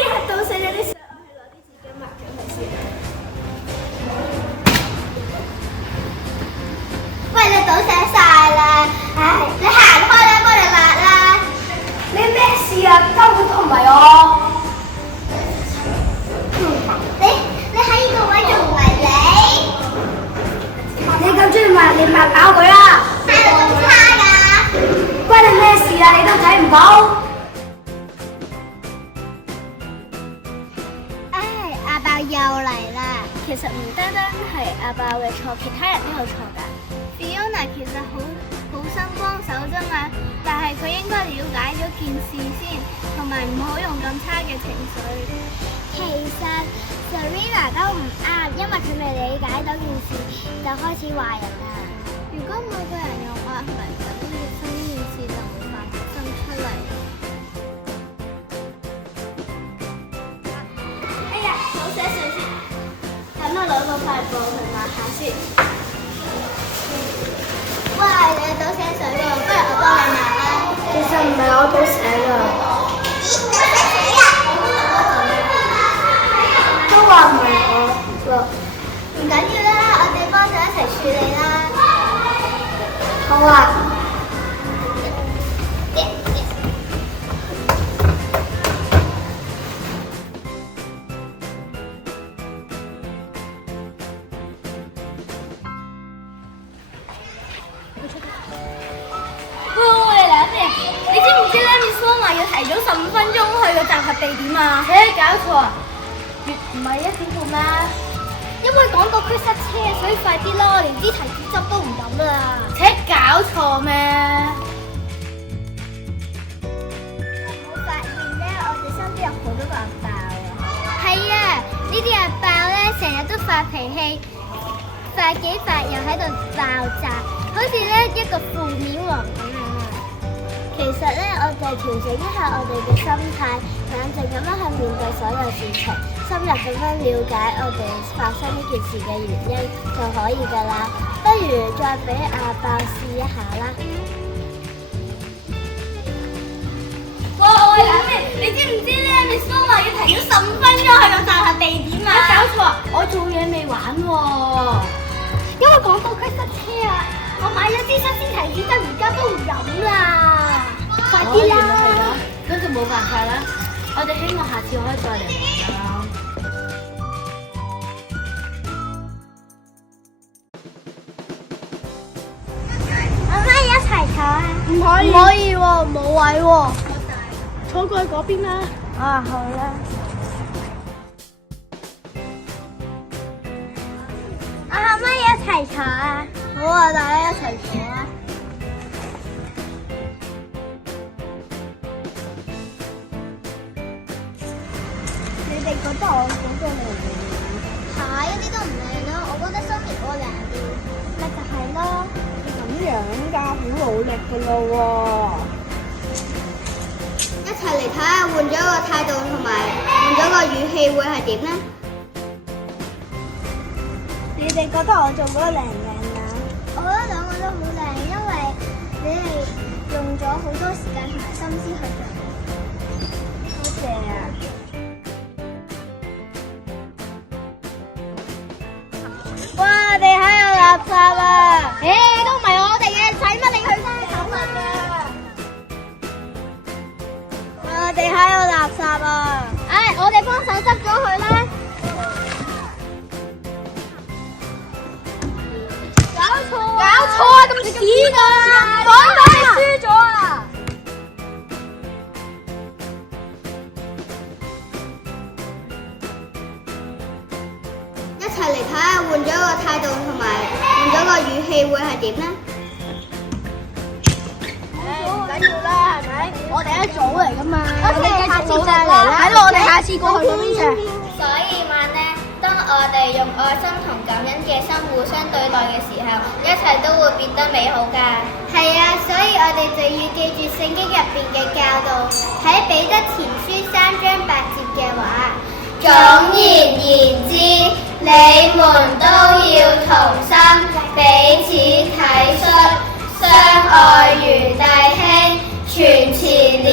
呀，倒瀉咗啲水，我去攞啲紙巾抹咗佢先。喂，你倒瀉晒啦！唉，你行開啦，幫你抹啦。你咩事啊？根本都唔係我。你喺呢個位仲唔係你？你咁中意抹，你抹爆佢啦！態度咁差㗎！關你咩事啊？你都睇唔到？唉，阿爆又嚟啦！其實唔單單係阿爆嘅錯，其他人都有錯㗎。Fiona 其實好心幫手啫嘛，但係佢應該了解咗件事先，同埋唔好用咁差嘅情緒。其實 Serena 都唔啱，因為佢未理解到件事就開始話人啦。如果每個人用愛去嚟感染心，呢件事就冇發生出嚟。哎呀，冇寫上先，等我攞個塊布去抹下先。喂，你倒瀉水喎，不如我幫你抹啦。其實唔係我倒瀉㗎。都話唔係我咯。唔緊要啦，我哋幫手一齊處理啦。好啊。喂，你知唔知咧？Miss Wong 話要提早15分鐘去個集合地點啊？搞錯啊！唔係1點半咩？因為港島區塞車，所以快啲啦！我連支提子汁都唔飲啦。搞錯咩？我發現咧，我哋身邊有好多個阿爆啊。係啊，呢啲阿爆咧成日都發脾氣，發幾發又喺度爆炸，好似咧一個負面王咁樣啊。其實咧，我哋調整一下我哋嘅心態，冷靜咁樣去面對所有事情，深入咁樣了解我哋發生呢件事嘅原因就可以㗎啦。不如再俾阿爆試一下啦。喂，你知唔知咧？Miss Wong 話要提早15分鐘去個集合地點啊！搞錯啊！我做嘢未玩喎。因為港島區塞車啊！我買咗支新鮮提子汁，而家都唔飲啦。快啲啦！咁就冇辦法啦。我哋希望下次可以再嚟玩啦。可唔可以一齊坐啊？唔可以。唔可以喎，冇位喎。坐過去嗰邊啦。啊，好啦。可唔可以一齊坐啊？好啊，大家一齊坐啊！你哋覺得我嗰個靚唔靚？係，一啲都唔靚咯。我覺得Sophie嗰個靚啲。咪就係咯。咁樣㗎，好努力㗎咯一齊嚟睇下，換咗個態度同埋換咗個語氣會係點呢？你哋覺得我做嗰個靚唔靚啊？我覺得兩個都好靚，因為你哋用咗好多時間同埋心思去做。多謝啊！哇！地下有垃圾啊！誒，都唔係我哋嘅，使乜你去收啊？哇！地下有垃圾啊！唉，我哋幫手執咗佢啦。搞錯啊！咁似㗎，講到你輸咗啊！一齊嚟睇下，換咗個態度同埋換咗個語氣會係點呢？唔緊要啦，係咪？我哋一組嚟㗎嘛。我哋下次再嚟啦。係咯，我哋下次過去嗰邊食。所以話呢，當我哋用愛心同感恩嘅心互相對待嘅時候，一切都會變得美好㗎。係啊，所以我哋就要記住聖經入邊嘅教導，喺彼得前書3章8節嘅話。總而言之，你們都要同心，彼此體恤，相愛如弟兄，存慈憐